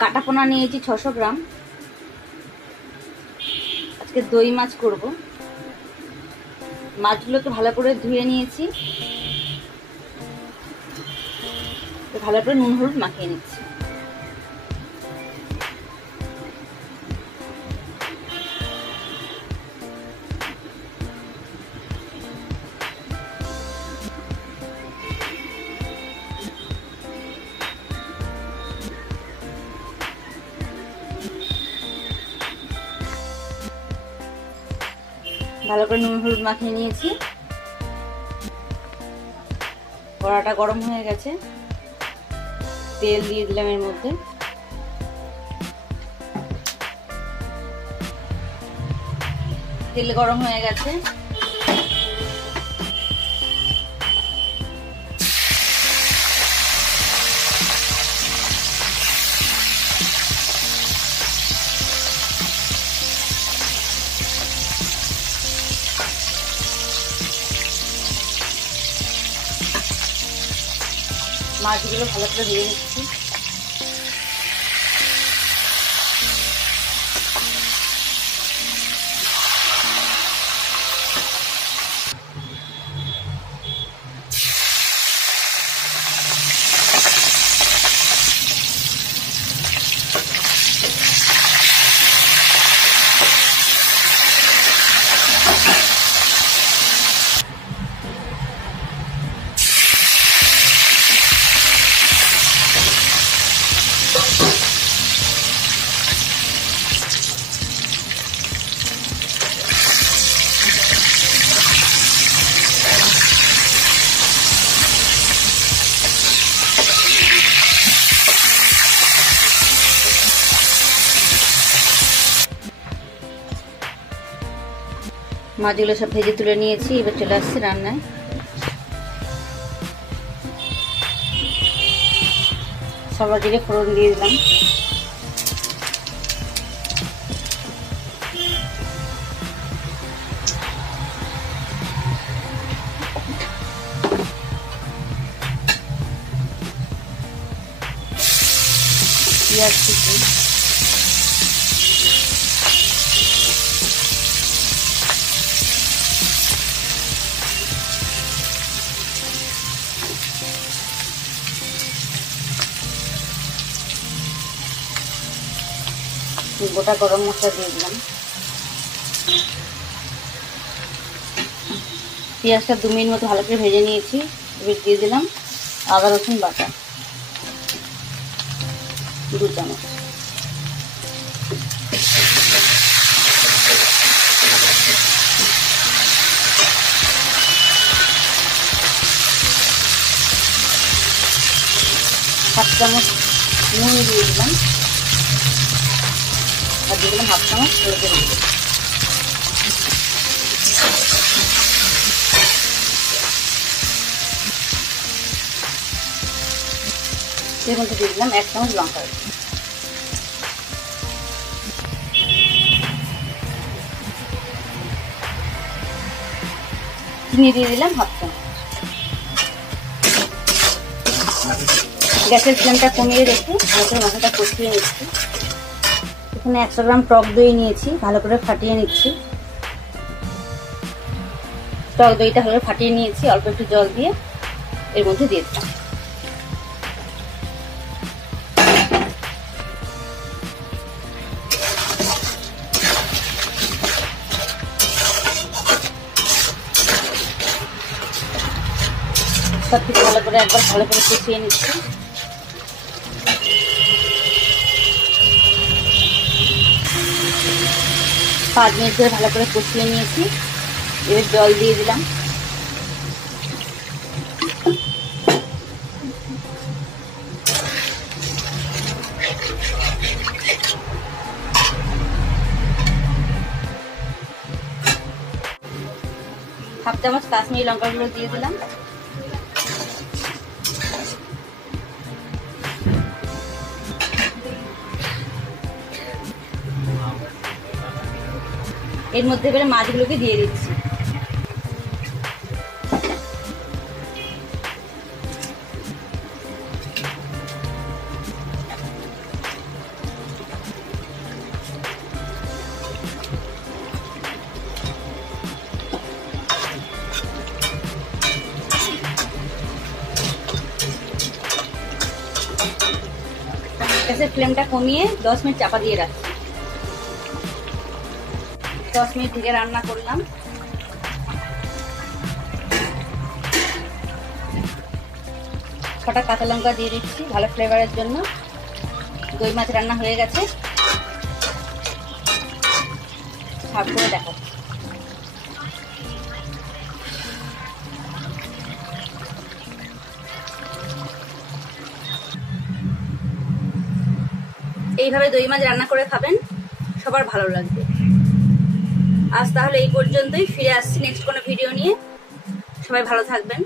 কাটা পোনা নিয়েছি 600 গ্রাম। আজকে দই মাছ করব। মাছগুলোকে ভালো করে ধুয়ে নিয়েছি, ভালো করে নুন হলুদ মাখিয়ে নিচ্ছি। ভালো করে নুন হলুদ মাখিয়ে নিয়েছি। কড়াটা গরম হয়ে গেছে, তেল দিয়ে দিলাম এর মধ্যে। তেল গরম হয়ে গেছে, মাছগুলো ভালো করে ধুয়ে নিচ্ছি। মাছগুলো সব ভেজে তুলে নিয়েছি, এবার চলে আসছি রান্নায়। সবার জিরে ফোড়ন দিয়ে দিলাম। পেঁয়াজ কুচি, গোটা গরম মশলা দিয়ে দিলাম। পেঁয়াজটা 2 মিনিট মতো ভালো করে ভেজে নিয়েছি। এবার দিয়ে দিলাম আদা রসুন বাটা 2 চামচ।1/2 চামচ নুন দিয়ে দিলাম, আর দিয়ে দিলাম 1/2 চামচ হলুদের গুঁড়ো। এর মধ্যে দিয়ে দিলাম 1 চামচ লঙ্কা গুঁড়ো। চিনি দিয়ে দিলাম 1/2 চামচ। গ্যাসের ফ্লেমটা কমিয়ে রেখে ভালো করে মশলাটা কষিয়ে নিচ্ছি। এখানে 100 গ্রাম টক দই নিয়েছি, ভালো করে ফাটিয়ে নিচ্ছি। টক দইটা ভালো করে ফাটিয়ে নিয়েছি, অল্প একটু জল দিয়ে এর মধ্যে দিয়ে দিলাম। সব কিছু ভালো করে একবার ভালো করে কষিয়ে নিচ্ছি। পাঁচ মিনিট ধরে ভালো করে কষিয়ে নিয়েছি। এবার জল দিয়ে দিলাম। হাফ চামচ কাশ্মীরি লঙ্কা গুঁড়ো দিয়ে দিলাম। এর মধ্যে এবারে মাছগুলোকে দিয়ে দিচ্ছি। গ্যাসের ফ্লেমটা কমিয়ে 10 মিনিট চাপা দিয়ে রাখছি। 10 মিনিট ঢেকে রান্না করলাম। ছটা কাঁচা লঙ্কা দিয়ে দিচ্ছি ভালো ফ্লেভারের জন্য। দই মাছ রান্না হয়ে গেছে, সার্ভ করে দেখাচ্ছি। এইভাবে দই মাছ রান্না করে খাবেন, সবার ভালো লাগবে। আজ তাহলে এই পর্যন্তই, ফিরে আসছি নেক্সট কোনো ভিডিও নিয়ে। সবাই ভালো থাকবেন।